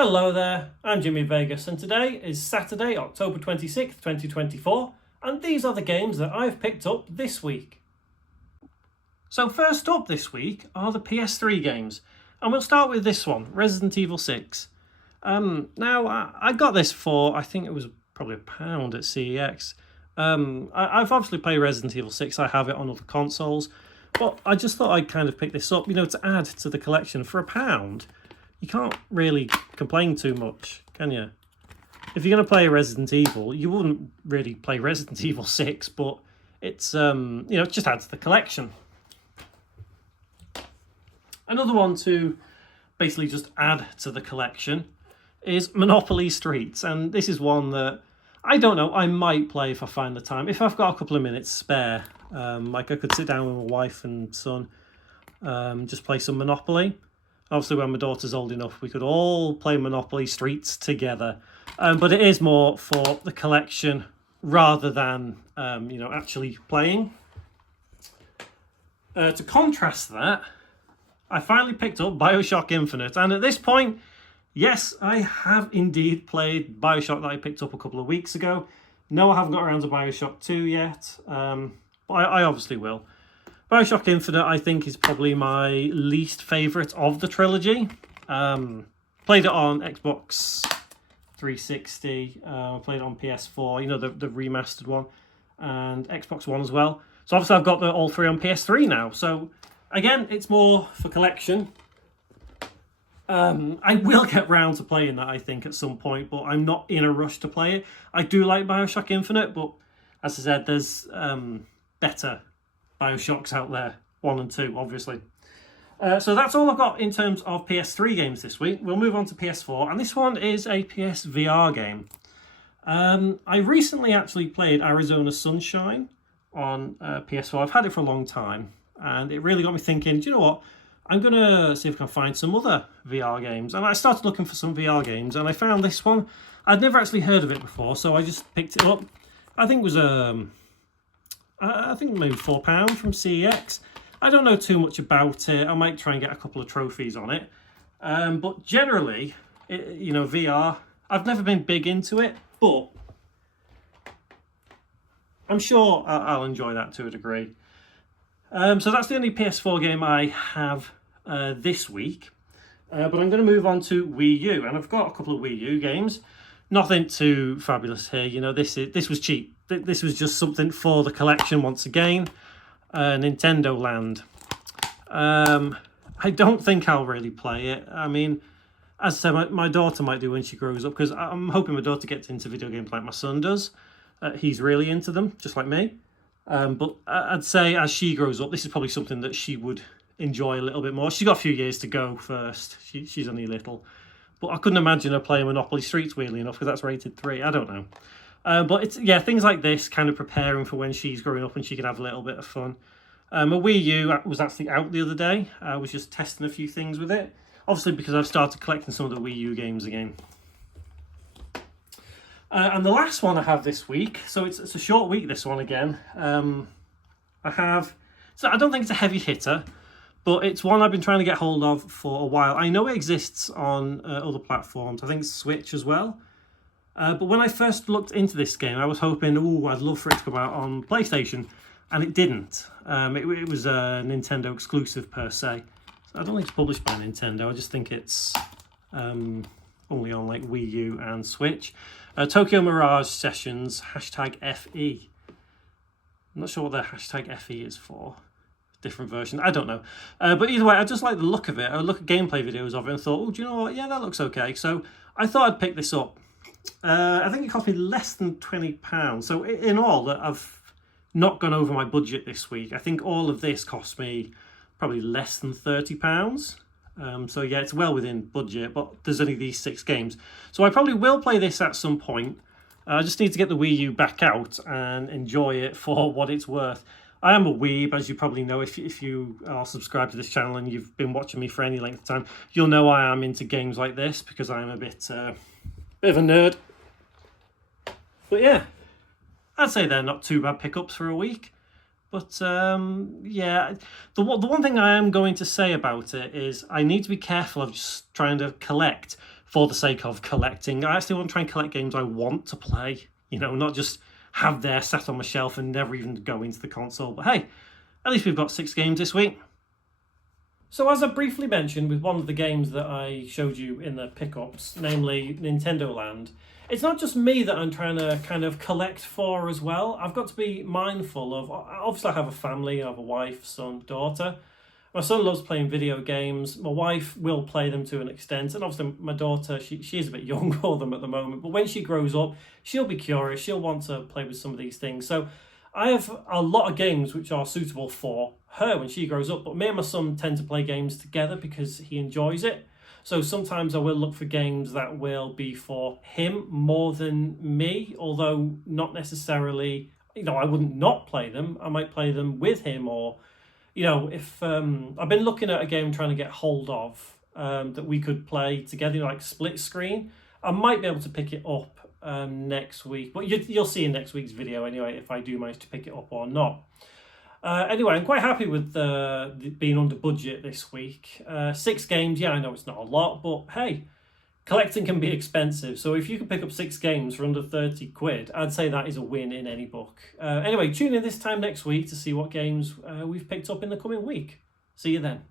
Hello there, I'm Jimmy Vegas and today is Saturday, October 26th, 2024 and these are the games that I've picked up this week. So first up this week are the PS3 games and we'll start with this one, Resident Evil 6. Now I got this for, I think it was probably £1 at CEX. I've obviously played Resident Evil 6, I have it on other consoles, but I just thought I'd kind of pick this up, to add to the collection for £1. You can't really complain too much, can you? If you're going to play Resident Evil, you wouldn't really play Resident Evil 6, but it's, it just adds to the collection. Another one to basically just add to the collection is Monopoly Streets, and this is one that, I don't know, I might play if I find the time. If I've got a couple of minutes spare, like I could sit down with my wife and son, just play some Monopoly. Obviously, when my daughter's old enough, we could all play Monopoly Streets together. But it is more for the collection rather than, actually playing. To contrast that, I finally picked up BioShock Infinite. And at this point, yes, I have indeed played BioShock that I picked up a couple of weeks ago. No, I haven't got around to BioShock 2 yet, but I obviously will. BioShock Infinite, I think, is probably my least favourite of the trilogy. Played it on Xbox 360, played it on PS4, the remastered one, and Xbox One as well. So obviously I've got all three on PS3 now. So again, it's more for collection. I will get round to playing that, I think, at some point, but I'm not in a rush to play it. I do like BioShock Infinite, but as I said, there's better BioShocks out there, 1 and 2, obviously. So that's all I've got in terms of PS3 games this week. We'll move on to PS4, and this one is a PSVR game. I recently actually played Arizona Sunshine on PS4. I've had it for a long time, and it really got me thinking, do you know what? I'm going to see if I can find some other VR games. And I started looking for some VR games, and I found this one. I'd never actually heard of it before, so I just picked it up. I think it was I think maybe £4 from CEX. I don't know too much about it. I might try and get a couple of trophies on it. But generally, VR, I've never been big into it, but I'm sure I'll enjoy that to a degree. So that's the only PS4 game I have this week. But I'm going to move on to Wii U, and I've got a couple of Wii U games. Nothing too fabulous here. This was cheap. This was just something for the collection once again. Nintendo Land. I don't think I'll really play it. I mean, as I said, my daughter might do when she grows up, because I'm hoping my daughter gets into video games like my son does. He's really into them, just like me. But I'd say as she grows up, this is probably something that she would enjoy a little bit more. She's got a few years to go first. She's only little. But I couldn't imagine her playing Monopoly Streets, weirdly enough, because that's rated 3. I don't know. But it's things like this, kind of preparing for when she's growing up and she can have a little bit of fun. A Wii U was actually out the other day. I was just testing a few things with it. Obviously, because I've started collecting some of the Wii U games again. And the last one I have this week, so it's a short week, this one again. So I don't think it's a heavy hitter, but it's one I've been trying to get hold of for a while. I know it exists on other platforms. I think Switch as well. But when I first looked into this game, I was hoping, I'd love for it to come out on PlayStation, and it didn't. It was a Nintendo exclusive per se. So I don't think it's published by Nintendo. I just think it's only on like Wii U and Switch. Tokyo Mirage Sessions #FE. I'm not sure what the #FE is for. Different version, I don't know. But either way, I just like the look of it. I look at gameplay videos of it and thought, do you know what? Yeah, that looks okay. So I thought I'd pick this up. I think it cost me less than £20. So in all, I've not gone over my budget this week. I think all of this cost me probably less than £30. So yeah, it's well within budget, but there's only these 6 games. So I probably will play this at some point. I just need to get the Wii U back out and enjoy it for what it's worth. I am a weeb, as you probably know. If you are subscribed to this channel and you've been watching me for any length of time, you'll know I am into games like this, because I am a bit of a nerd. But yeah, I'd say they're not too bad pickups for a week. But yeah, the one thing I am going to say about it is I need to be careful of just trying to collect for the sake of collecting. I actually want to try and collect games I want to play, you know, not just have there sat on my shelf and never even go into the console. But hey, at least we've got 6 games this week. So as I briefly mentioned with one of the games that I showed you in the pickups, namely Nintendo Land, it's not just me that I'm trying to kind of collect for as well. I've got to be mindful of, obviously I have a family, I have a wife, son, daughter. My son loves playing video games. My wife will play them to an extent. And obviously my daughter, she is a bit young for them at the moment. But when she grows up, she'll be curious. She'll want to play with some of these things. So I have a lot of games which are suitable for her when she grows up. But me and my son tend to play games together because he enjoys it. So sometimes I will look for games that will be for him more than me. Although not necessarily, you know, I wouldn't not play them. I might play them with him, or you know, if I've been looking at a game trying to get hold of that we could play together, like split screen. I might be able to pick it up next week, but you'll see in next week's video anyway if I do manage to pick it up or not. Anyway, I'm quite happy with being under budget this week. 6 games, yeah, I know it's not a lot, but hey, collecting can be expensive. So if you can pick up 6 games for under 30 quid, I'd say that is a win in any book. Anyway, tune in this time next week to see what games we've picked up in the coming week. See you then.